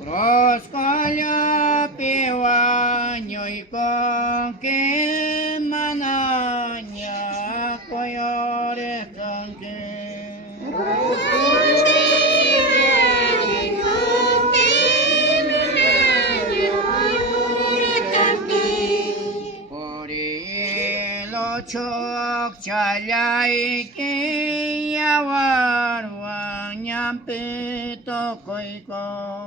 Просколя піваню й конки, манання койориханки. Порілочок чаляйки, я варванням пито койком.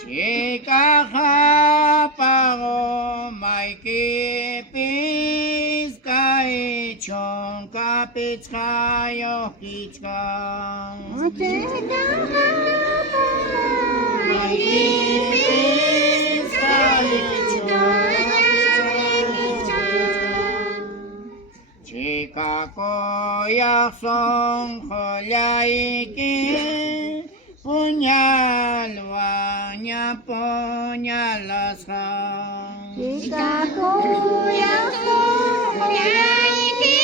Чикаха паго майки пискай чонка пицкайо кичка. Майки пискай Чикако сон холяйки, punyal wanya punyalaskan. Jika ku yang memiliki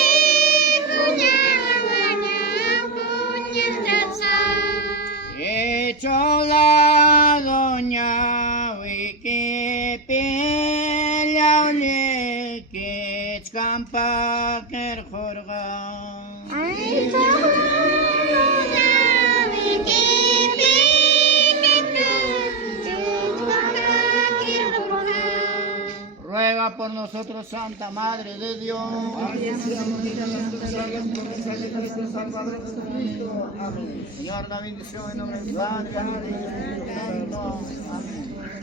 punya rasa. Echola doña wiki peliau lekit kampak kerkhorgan. Ruega por nosotros, Santa Madre de Dios. Señor, la bendición en nombre del Padre, del Hijo y del Espíritu Santo. Amén.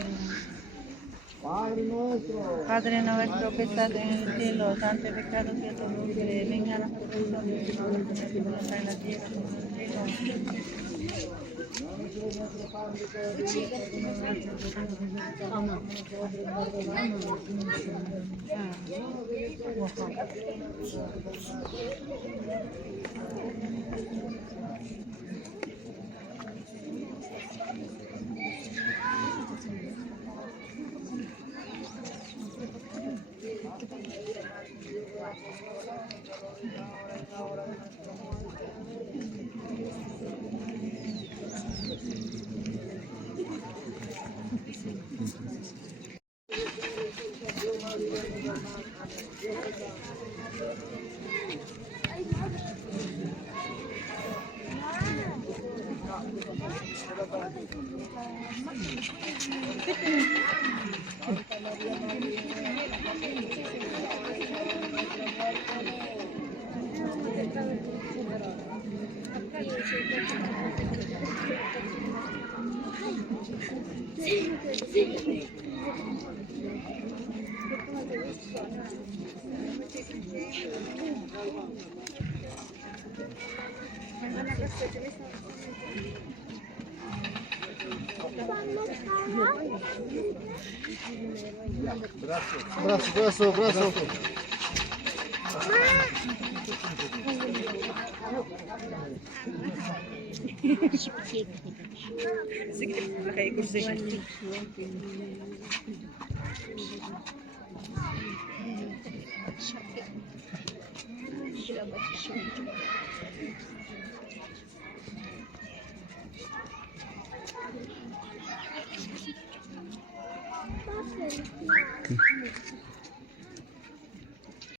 Padre nuestro. Padre nuestro que estás en el cielo, santificado sea tu nombre, venga a nosotros tu voluntad en la tierra como en el cielo. Braço.